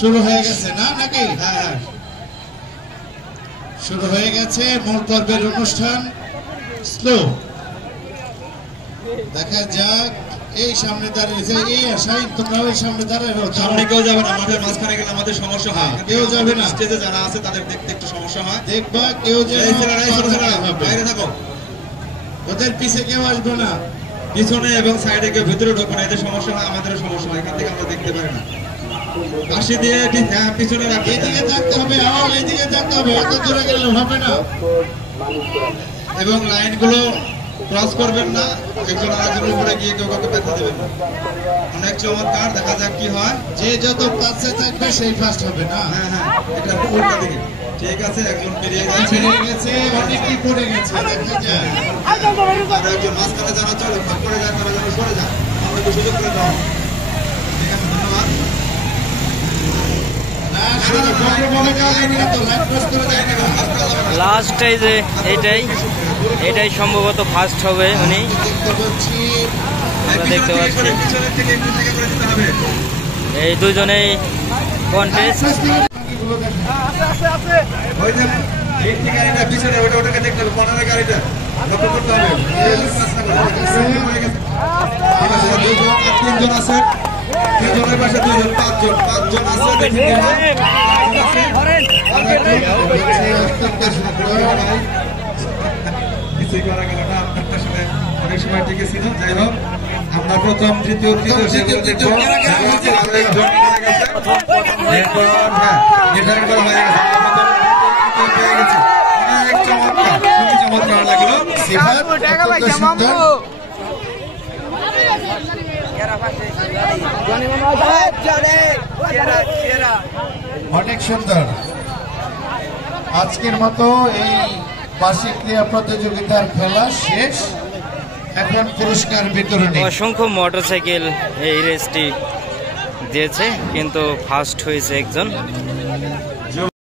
শুরু হয়ে গেছে না নাকি? হ্যাঁ, শুরু হয়ে গেছে মূল পর্বের অনুষ্ঠান। স্লো দেখা যাক। এই সামনে দাঁড়িয়েছে, এই আশাই তোমরা ওই সামনে দাঁড়ায় সামনে কেউ যাবে না, মাঠের মাঝখানে গেলে আমাদের সমস্যা হয়, কেউ যাবে না। স্টেজে যারা আছে তাদের দেখতে একটু সমস্যা হয়। দেখবা কেউ যে বাইরে থাকো, ওদের পিছে কেউ আসবে না, পিছনে এবং সাইডে কেউ ভিতরে ঢোকে না, এদের সমস্যা হয়, আমাদেরও সমস্যা হয়, এখান থেকে আমরা দেখতে পারি না। পাশে দিয়ে পিছনে রাখি, এদিকে থাকতে হবে, আমার এদিকে থাকতে হবে, অত দূরে গেলে হবে না। এবং লাইনগুলো ক্রস করবেন না, একজন আরেকজনের উপরে গিয়ে কেউ কাউকে ব্যথা দেবেন না। অনেক চমৎকার, দেখা যাক কি হয়। যে যত কাছে থাকবে সেই ফার্স্ট হবে না। হ্যাঁ হ্যাঁ, এটা উল্টা দিকে। ঠিক আছে, একজন বেরিয়ে গেছে, অনেকই পড়ে গেছে, দেখা যায়। আর একজন মাঝখানে যারা চলে পড়ে যায়, তারা যেন সরে যায়, আমরা একটু সুযোগ করে দেওয়া। ঠিক আছে, ধন্যবাদ। লাস্ট এই যে এটাই সম্ভবত ফার্স্ট হবে উনি, আমরা দেখতে পাচ্ছি। এই দুজনেই কন্টেস্ট। পিছনে ওটাকে দেখতে হবে, কর্নারের গাড়িটা লক্ষ্য করতে হবে। তিনজন আছে, তিনজনের পাশে দুজন, পাঁচজন আছে। অনেক সময় ঠিক ছিল। যাই হোক, আমরা প্রথম দ্বিতীয় চমৎকার লাগলো। অনেক সুন্দর। আজকের মতো এই বার্ষিক ক্রীড়া প্রতিযোগিতার খেলা শেষ, এখন পুরস্কার বিতরণী। অসংখ্য মোটরসাইকেল এই রেসটি দিয়েছে, কিন্তু ফার্স্ট হয়েছে একজন।